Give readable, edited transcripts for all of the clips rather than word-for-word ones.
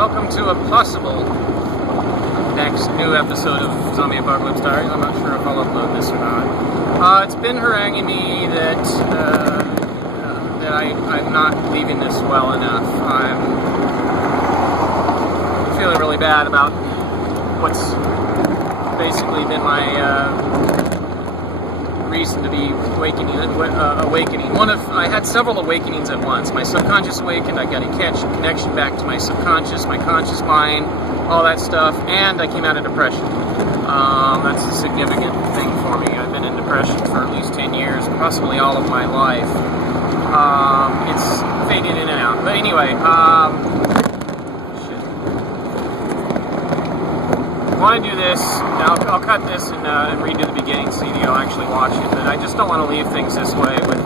welcome to a possible next new episode of Zombie Apocalypse Diaries. I'm not sure if I'll upload this or not. It's been haranguing me that I'm not leaving this well enough. I'm feeling really bad about what's basically been my reason to be awakening. I had several awakenings at once. My subconscious awakened. I got a connection back to my subconscious, my conscious mind, all that stuff, and I came out of depression. That's a significant thing for me. I've been in depression for at least 10 years, possibly all of my life. It's fading in and out. But anyway, I want to do this. I'll cut this and redo the beginning so you'll actually watch it. But I just don't want to leave things this way with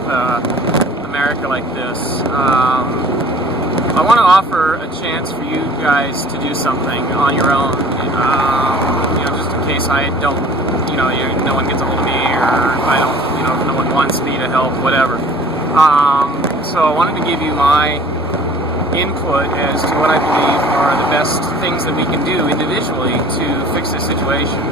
America like this. I want to offer a chance for you guys to do something on your own. Just in case I don't, no one gets a hold of me, or I don't, no one wants me to help, whatever. So I wanted to give you my input as to what I believe are the best things that we can do individually to fix this situation.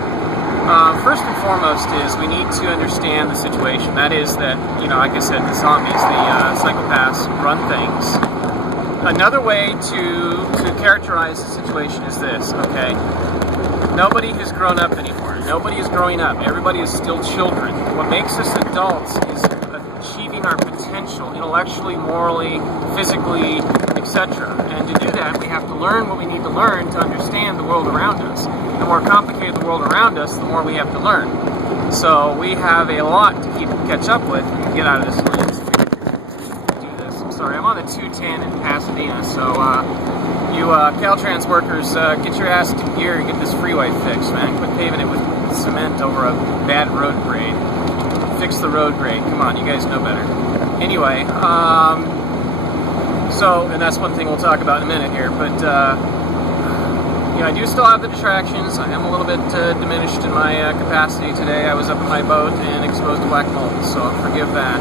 First and foremost is we need to understand the situation. That is that, like I said, the zombies, the psychopaths run things. Another way to characterize the situation is this, okay? Nobody has grown up anymore. Nobody is growing up. Everybody is still children. What makes us adults is achieving our potential intellectually, morally, physically, etc. And to do that, we have to learn what we need to learn to understand the world around us. The more complicated the world around us, the more we have to learn. So we have a lot to catch up with and get out of this lens. Do this. I'm sorry, I'm on the 210 in Pasadena, so you Caltrans workers, get your ass into gear and get this freeway fixed, man. Quit paving it with cement over a bad road grade. Fix the road grade. Come on, you guys know better. Anyway, and that's one thing we'll talk about in a minute here, but I do still have the distractions. I am a little bit diminished in my capacity today. I was up in my boat and exposed to black mold, so forgive that.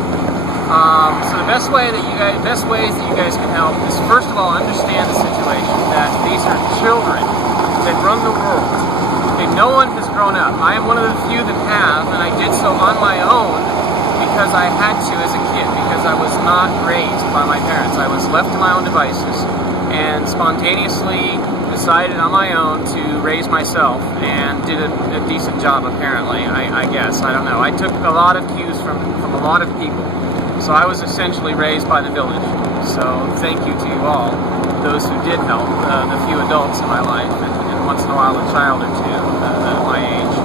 So the best ways that you guys can help is, first of all, understand the situation, that these are children that run the world. Okay, no one has grown up. I am one of the few that have, and I did so on my own because I had to as a kid, because I was not raised by my parents. I was left to my own devices and spontaneously decided on my own to raise myself, and did a decent job, apparently, I guess. I don't know. I took a lot of cues from a lot of people. So I was essentially raised by the village. So thank you to you all, those who did help, the few adults in my life, and once in a while a child or two at my age,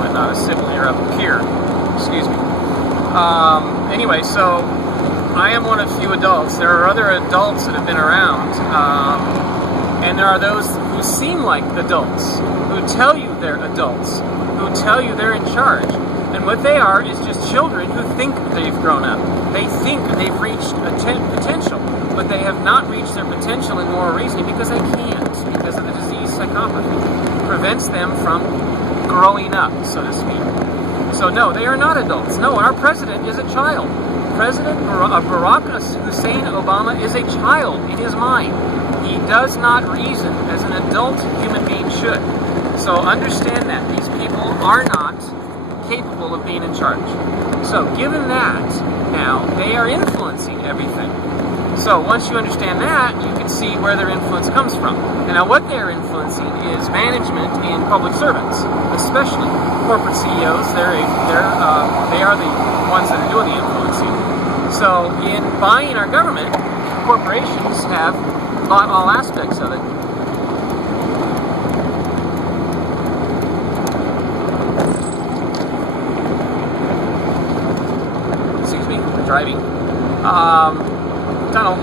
but not a sibling or a peer. Excuse me. Anyway, so I am one of few adults. There are other adults that have been around, and there are those who seem like adults, who tell you they're adults, who tell you they're in charge. And what they are is just children who think they've grown up. They think they've reached potential, but they have not reached their potential in moral reasoning because they can't, because of the disease psychopathy. It prevents them from growing up, so to speak. So no, they are not adults. No, our president is a child. President Barack Hussein Obama is a child in his mind. He does not reason as an adult human being should. So understand that. These people are not capable of being in charge. So given that, now, they are influencing everything. So once you understand that, you can see where their influence comes from. And now what they're influencing is management in public servants, especially corporate CEOs. They are the ones that are doing the influencing. So in buying our government, corporations have bought all aspects of it. Driving. Tunnel.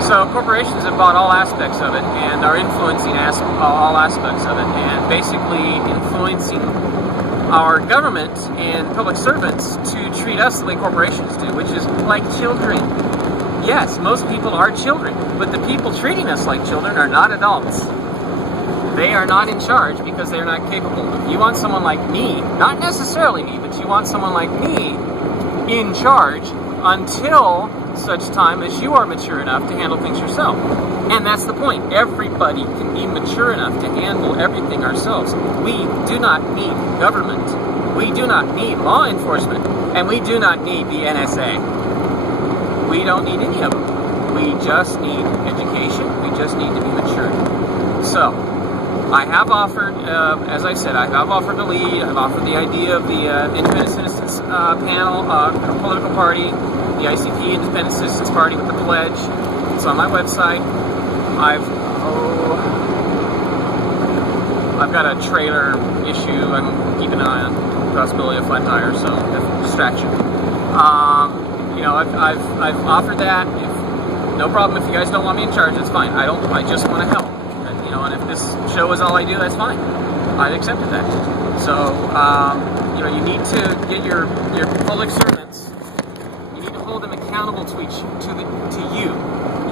So corporations have bought all aspects of it and are influencing all aspects of it, and basically influencing our government and public servants to treat us the way corporations do, which is like children. Yes, most people are children, but the people treating us like children are not adults. They are not in charge because they're not capable. If you want someone like me, not necessarily me, but you want someone like me in charge until such time as you are mature enough to handle things yourself. And that's the point. Everybody can be mature enough to handle everything ourselves. We do not need government. We do not need law enforcement. And we do not need the NSA. We don't need any of them. We just need education. We just need to be mature. So, I have offered, as I said, I have offered to lead. I've offered the idea of the Independent Citizens Panel, political party, the ICP, Independent Citizens Party with the pledge. It's on my website. I've got a trailer issue I'm keeping an eye on. Possibility of flat tire, so distraction. You know, I've offered that. No problem if you guys don't want me in charge. That's fine. I just want to help. And, you know, and if this show is all I do, that's fine. I've accepted that. So you know, you need to get your public servants. You need to hold them accountable to you.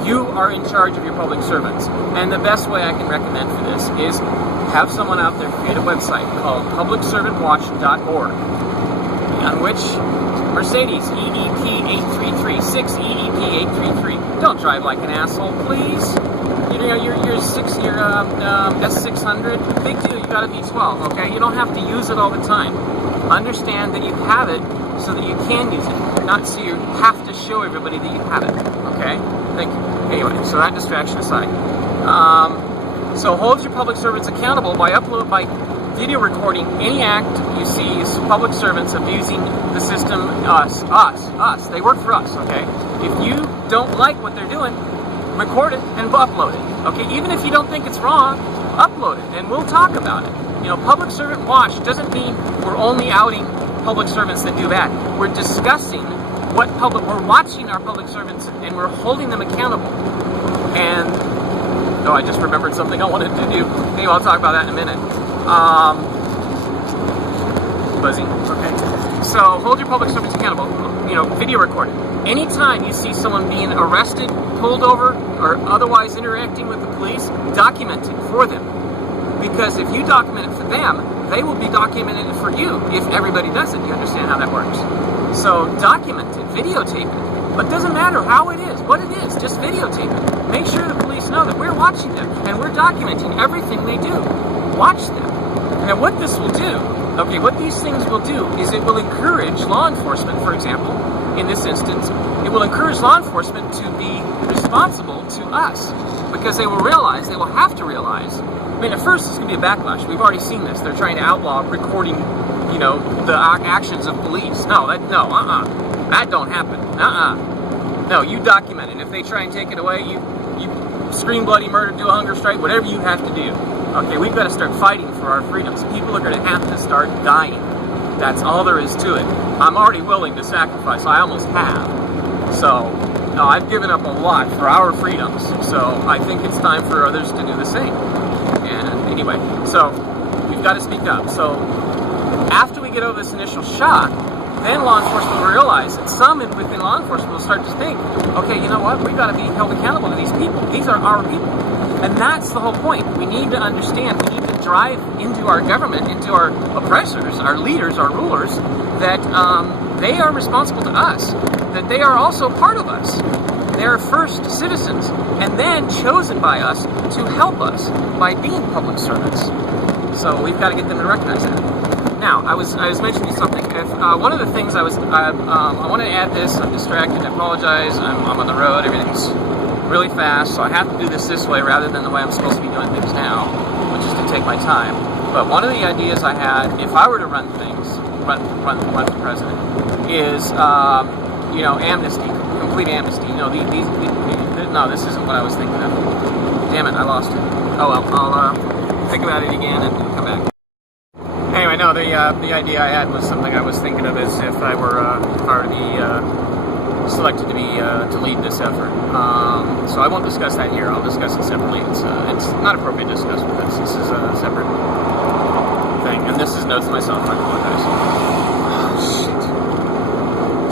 You are in charge of your public servants. And the best way I can recommend for this is have someone out there create a website called publicservantwatch.org, on which Mercedes EDP 833, 6 EDP 833. Don't drive like an asshole, please. You know, your S600, big deal, you got a V12, okay? You don't have to use it all the time. Understand that you have it so that you can use it, not so you have to show everybody that you have it, okay? Thank you. Anyway, so that distraction aside. So hold your public servants accountable by video recording any act you see public servants abusing the system, us. They work for us, okay? If you don't like what they're doing, record it and upload it, okay? Even if you don't think it's wrong, upload it and we'll talk about it. You know, Public Servant Watch doesn't mean we're only outing public servants that do that. We're discussing we're watching our public servants and we're holding them accountable. And, oh, I just remembered something I wanted to do. Anyway, I'll talk about that in a minute. Buzzing. Okay. So hold your public servants accountable. You know, video record it. Anytime you see someone being arrested, pulled over, or otherwise interacting with the police, document it for them. Because if you document it for them, they will be documenting it for you if everybody does it. You understand how that works? So document it, videotape it. But it doesn't matter how it is, what it is, just videotape it. Make sure the police know that we're watching them and we're documenting everything they do. Watch them. Now what this will do, okay, what these things will do is it will encourage law enforcement, for example, in this instance, it will encourage law enforcement to be responsible to us because they will have to realize, I mean, at first it's going to be a backlash. We've already seen this. They're trying to outlaw recording, you know, the actions of police. That don't happen. No, you document it. If they try and take it away, you scream bloody murder, do a hunger strike, whatever you have to do. Okay, we've got to start fighting for our freedoms. People are going to have to start dying. That's all there is to it. I'm already willing to sacrifice. I almost have. So, no, I've given up a lot for our freedoms. So, I think it's time for others to do the same. And anyway, so, we've got to speak up. So, after we get over this initial shock, then law enforcement will realize that some within law enforcement will start to think, okay, you know what, we've got to be held accountable to these people. These are our people. And that's the whole point. We need to understand, we need to drive into our government, into our oppressors, our leaders, our rulers, that they are responsible to us, that they are also part of us. They are first citizens, and then chosen by us to help us by being public servants. So we've got to get them to recognize that. Now, I was mentioning something. One of the things I want to add this. I'm distracted. I apologize. I'm on the road. Everything's really fast, so I have to do this way rather than the way I'm supposed to be doing things now, which is to take my time. But one of the ideas I had, if I were to run for president, is you know, amnesty, complete amnesty. You know, no, this isn't what I was thinking of. Damn it, I lost it. Oh well, I'll think about it again and come back. Anyway, no, the idea I had was something I was thinking of as if I were to be selected to lead this effort. So I won't discuss that here. I'll discuss it separately. It's not appropriate to discuss with this. This is a separate thing, and this is notes to myself. I apologize. Oh, shit.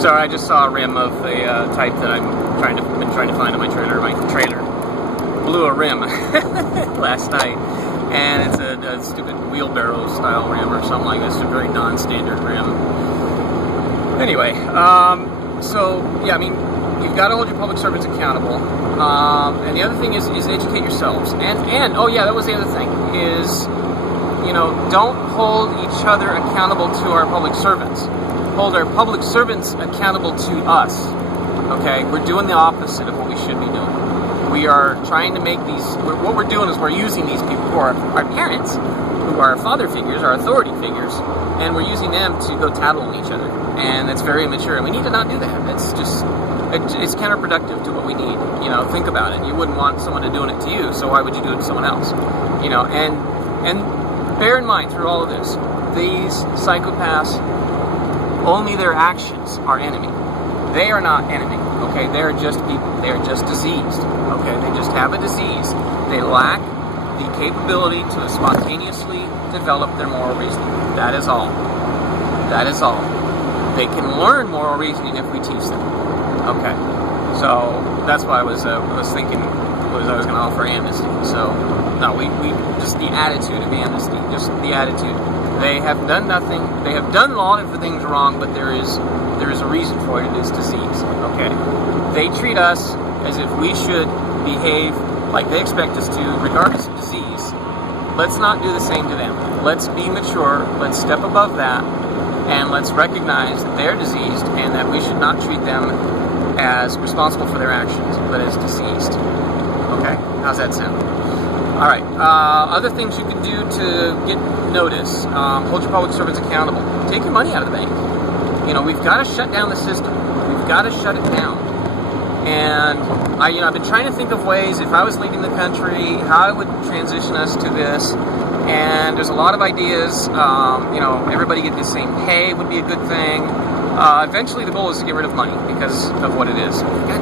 Sorry, I just saw a rim of the type that I've been trying to find on my trailer. My trailer blew a rim last night. And it's a stupid wheelbarrow style rim or something like this, a very non-standard rim. Anyway, so yeah, I mean, you've got to hold your public servants accountable. And the other thing is educate yourselves. And oh yeah, that was the other thing is, don't hold each other accountable to our public servants. Hold our public servants accountable to us. Okay, we're doing the opposite of what we should be doing. We are trying to make what we're doing is we're using these people who are our parents, who are our father figures, our authority figures, and we're using them to go tattle on each other. And that's very immature, and we need to not do that. It's counterproductive to what we need. Think about it. You wouldn't want someone to doing it to you, so why would you do it to someone else? And bear in mind through all of this, these psychopaths, only their actions are enemy. They are not enemy, okay? They're just people. They are just diseased, okay? They just have a disease. They lack the capability to spontaneously develop their moral reasoning. That is all. That is all. They can learn moral reasoning if we teach them, okay? So that's why I was thinking I was going to offer amnesty. So no, we just the attitude of amnesty, just the attitude. They have done nothing. They have done a lot of things wrong, but there is a reason for it. It is disease. Okay, they treat us as if we should behave like they expect us to, regardless of disease. Let's not do the same to them. Let's be mature. Let's step above that, and let's recognize that they're diseased and that we should not treat them as responsible for their actions, but as diseased. Okay, how's that sound? All right. Other things you can do to get notice: hold your public servants accountable. Take your money out of the bank. We've got to shut down the system. We've got to shut it down. And I've been trying to think of ways, if I was leading the country, how I would transition us to this. And there's a lot of ideas. Everybody get the same pay would be a good thing. Eventually, the goal is to get rid of money because of what it is. God,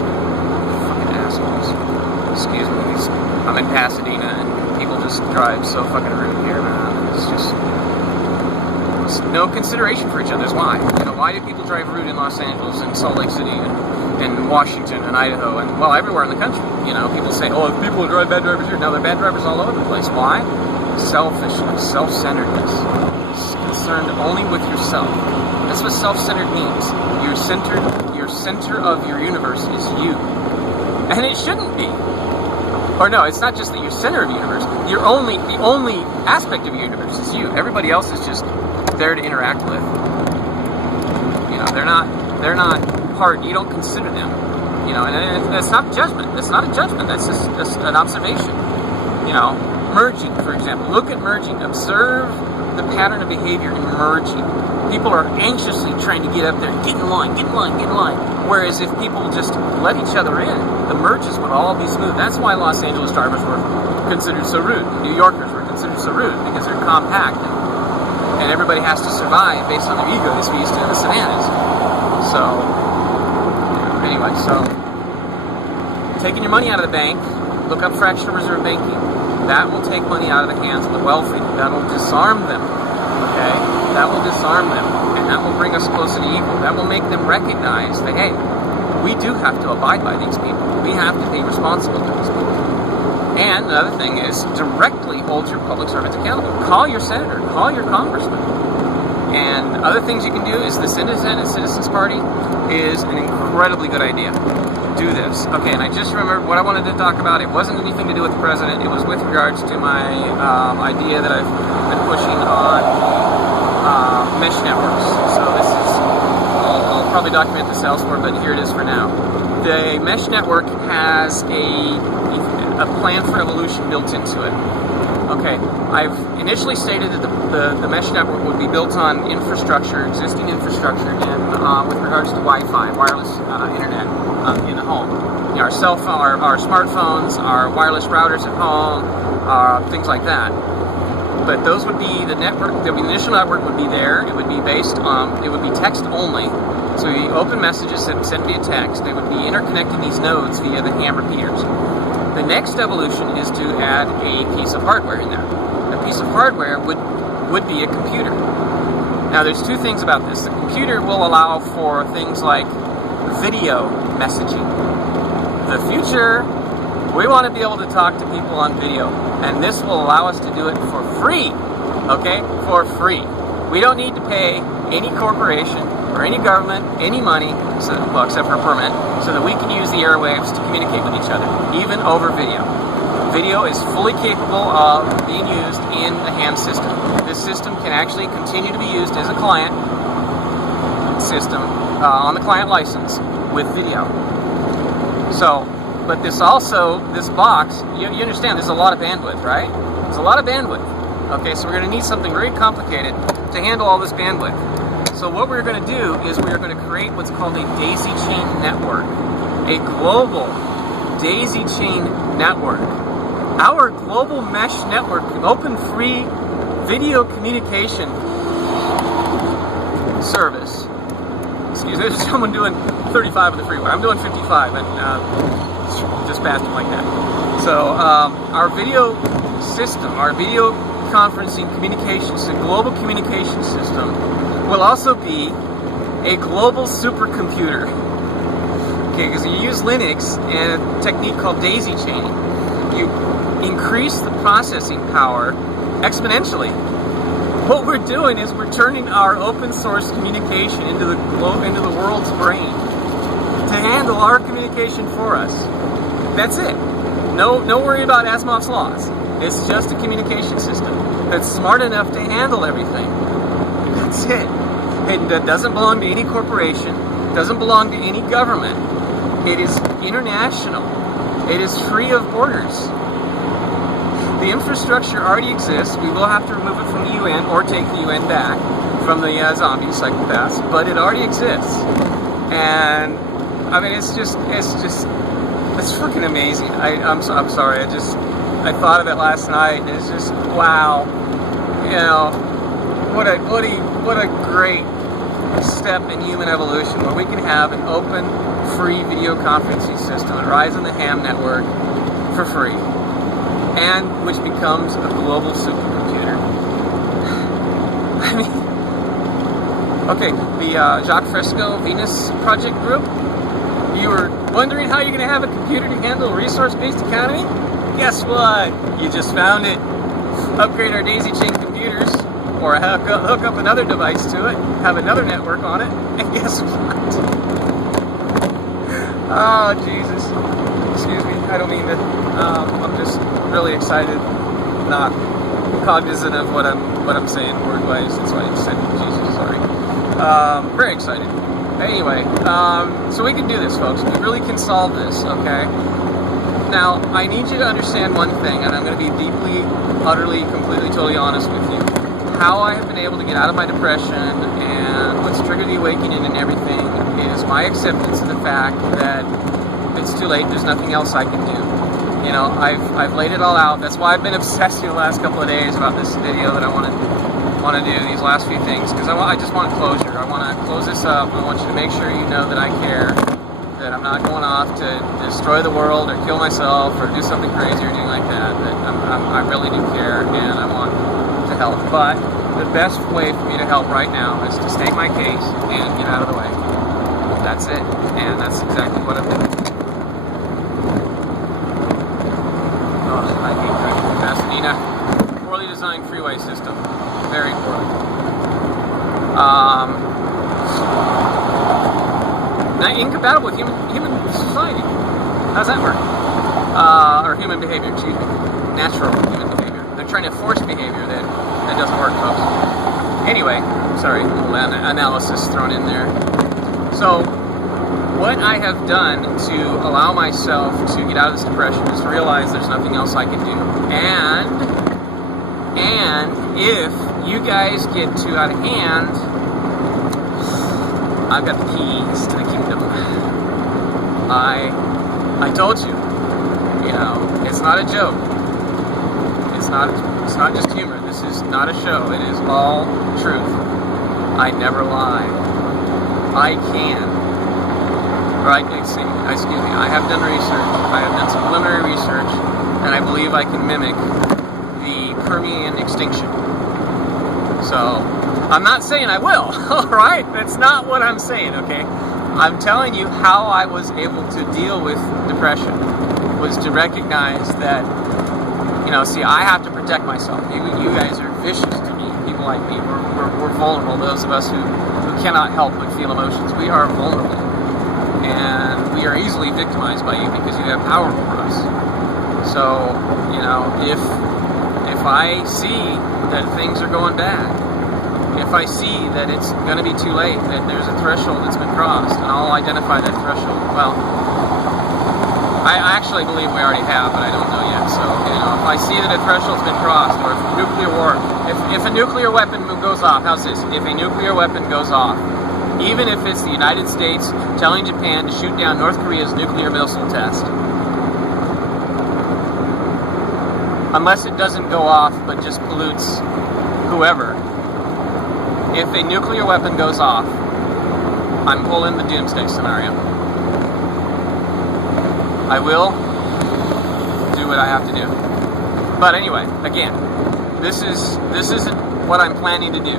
fucking assholes. Excuse me. I'm in Pasadena, and people just drive so fucking rude here, man. It's no consideration for each other's why. Why do people drive rude in Los Angeles and Salt Lake City and Washington and Idaho and, well, everywhere in the country? People say, oh, if people drive bad drivers here. Now, they're bad drivers all over the place. Why? Selfishness, self-centeredness. Concerned only with yourself. That's what self-centered means. Your center of your universe is you. And it shouldn't be. Or no, it's not just that you're center of the universe. The only aspect of your universe is you. Everybody else is just there to interact with. They're not part. You don't consider them. And it's not judgment. It's not a judgment. That's just an observation. Merging, for example. Look at merging. Observe the pattern of behavior in merging. People are anxiously trying to get up there, get in line, get in line, get in line. Whereas if people just let each other in, the merges would all be smooth. That's why Los Angeles drivers were considered so rude. New Yorkers were considered so rude because they're compact and everybody has to survive based on their egos feast in the savannas. So, anyway, taking your money out of the bank, look up fractional reserve banking. That will take money out of the hands of the wealthy. That will disarm them. Okay? That will disarm them. And that will bring us closer to equal. That will make them recognize that, hey, we do have to abide by these people. We have to be responsible to these people. And another thing is directly hold your public servants accountable. Call your senator. Call your congressman. And other things you can do is this Independent Citizens Party is an incredibly good idea. Do this. Okay, and I just remembered what I wanted to talk about. It wasn't anything to do with the president. It was with regards to my idea that I've been pushing on mesh networks. So this is, I'll probably document this elsewhere, but here it is for now. The mesh network has a plan for evolution built into it. Okay, I've initially stated that the mesh network would be built on infrastructure, existing infrastructure, with regards to Wi-Fi, wireless internet in the home. Our cell phone, our smartphones, our wireless routers at home, things like that. But those would be the network. The initial network would be there. It would be based on. It would be text only. So you open messages that sent via text. They would be interconnecting these nodes via the ham repeaters. The next evolution is to add a piece of hardware in there. A piece of hardware would be a computer. Now there's two things about this. The computer will allow for things like video messaging. The future, we want to be able to talk to people on video, and this will allow us to do it for free. Okay? For free. We don't need to pay any corporation or any government any money, well, except for a permit, so that we can use the airwaves to communicate with each other, even over video. Video is fully capable of being used in the ham system. This system can actually continue to be used as a client system on the client license with video. So, but this box, you understand there's a lot of bandwidth, right? There's a lot of bandwidth. Okay, so we're going to need something very complicated to handle all this bandwidth. So what we're going to do is we're going to create what's called a daisy chain network, a global daisy chain network. Our global mesh network, open free video communication service. Excuse me, there's someone doing 35 on the freeway. I'm doing 55 and just passed it like that. So our video system, our video conferencing communications, a global communication system, will also be a global supercomputer. Okay, because you use Linux and a technique called daisy chaining. You increase the processing power exponentially. What we're doing is we're turning our open source communication into the world's brain to handle our communication for us. That's it. No worry about Asimov's laws. It's just a communication system that's smart enough to handle everything. That's it. It doesn't belong to any corporation. Doesn't belong to any government. It is international. It is free of borders. The infrastructure already exists. We will have to remove it from the UN or take the UN back from the zombie psychopaths, but it already exists. And I mean, it's freaking amazing. I'm sorry. I thought of it last night, and it's just wow. You know, what a great step in human evolution, where we can have an open, free video conferencing system that rides on the ham network for free, and which becomes a global supercomputer. I mean, okay, the Jacques Fresco Venus Project group, you were wondering how you're going to have a computer to handle a resource-based economy? Guess what? You just found it. Upgrade our daisy chain computers, or hook up another device to it, have another network on it, and guess what? Oh, Jesus. Excuse me, I don't mean to. I'm just really excited, not cognizant of what I'm saying word-wise. That's why I said Jesus, sorry. Very excited. Anyway, so we can do this, folks. We really can solve this, okay? Now, I need you to understand one thing, and I'm going to be deeply, utterly, completely, totally honest with you. How I have been able to get out of my depression and what's triggered the awakening and everything is my acceptance of the fact that it's too late, there's nothing else I can do. You know, I've laid it all out. That's why I've been obsessing the last couple of days about this video that I want to do, these last few things, because I just want closure. I want to close this up. I want you to make sure you know that I care, that I'm not going off to destroy the world or kill myself or do something crazy or anything like that. That I really do care, and I want to help. But the best way for me to help right now is to state my case and get out of the way. That's it, and that's exactly what I'm doing. Oh, I hate driving to Pasadena. Poorly designed freeway system. Very poorly. Not incompatible with human society. How's that work? Or human behavior, excuse me. Natural human behavior. They're trying to force behavior that doesn't work, folks. Anyway, sorry, a little analysis thrown in there. So, what I have done to allow myself to get out of this depression is to realize there's nothing else I can do. And if you guys get too out of hand, I've got the keys to the kingdom. I told you, it's not a joke. It's not just humor. This is not a show. It is all truth. I never lie. I can. Excuse me. I have done research. I have done some preliminary research, and I believe I can mimic the Permian extinction. So, I'm not saying I will, alright? That's not what I'm saying, okay? I'm telling you how I was able to deal with depression, was to recognize that, see, I have to protect myself. You guys are vicious to me. People like me. We're vulnerable. Those of us who cannot help but feel emotions, we are vulnerable. And we are easily victimized by you because you have power over us. So, you know, if I see that things are going bad, if I see that it's going to be too late, that there's a threshold that's been crossed, and I'll identify that threshold. Well, I actually believe we already have, but I don't know yet. So, you know, if I see that a threshold's been crossed, or if nuclear war, if a nuclear weapon goes off, how's this? If a nuclear weapon goes off, even if it's the United States telling Japan to shoot down North Korea's nuclear missile test, unless it doesn't go off but just pollutes whoever, if a nuclear weapon goes off, I'm pulling the doomsday scenario. I will do what I have to do. But anyway, again, this isn't what I'm planning to do.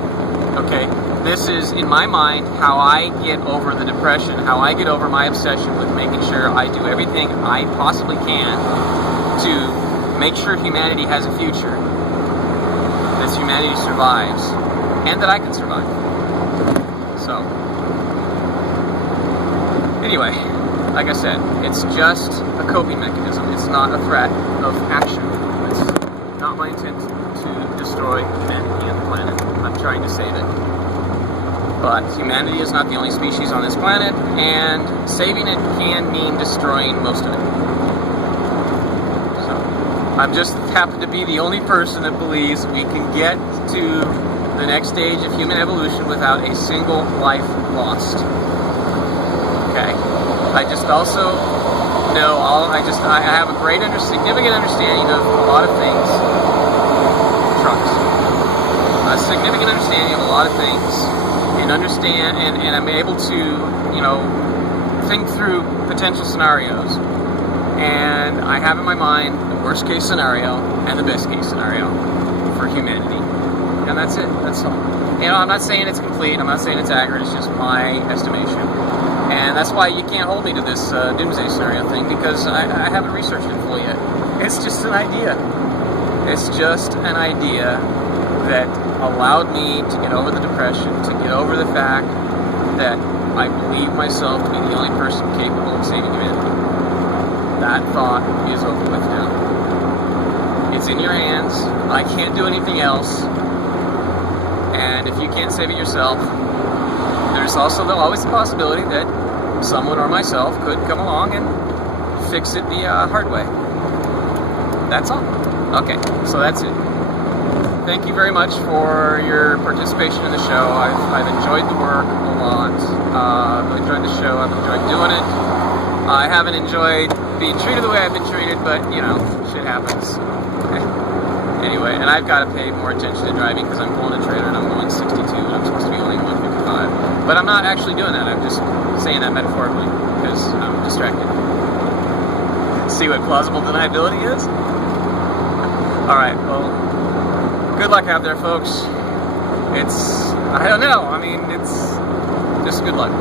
Okay? This is, in my mind, how I get over the depression, how I get over my obsession with making sure I do everything I possibly can to make sure humanity has a future, that humanity survives, and that I can survive. So, anyway, like I said, it's just a coping mechanism. It's not a threat of action. It's not my intent to destroy humanity and the planet. I'm trying to save it. But humanity is not the only species on this planet, and saving it can mean destroying most of it. So, I'm just happen to be the only person that believes we can get to the next stage of human evolution without a single life lost. Okay? I just also know I have a great significant understanding of a lot of things. Trucks. A significant understanding of a lot of things. And understand, and I'm able to, you know, think through potential scenarios. And I have in my mind the worst case scenario and the best case scenario for humanity. And that's it. That's all. You know, I'm not saying it's complete. I'm not saying it's accurate. It's just my estimation. And that's why you can't hold me to this doomsday scenario thing, because I haven't researched it fully yet. It's just an idea. It's just an idea that allowed me to get over the depression, to get over the fact that I believe myself to be the only person capable of saving humanity. That thought is over with now. It's in your hands. I can't do anything else. And if you can't save it yourself, there's also always the possibility that someone or myself could come along and fix it the hard way. That's all. Okay, so that's it. Thank you very much for your participation in the show. I've enjoyed the work a lot. I've enjoyed the show. I've enjoyed doing it. I haven't enjoyed being treated the way I've been treated, but, you know, shit happens. Anyway, and I've got to pay more attention to driving because I'm pulling a trailer and I'm going 62 and I'm supposed to be only 155. But I'm not actually doing that. I'm just saying that metaphorically because I'm distracted. See what plausible deniability is? Alright, well, good luck out there, folks. I don't know. I mean, it's just good luck.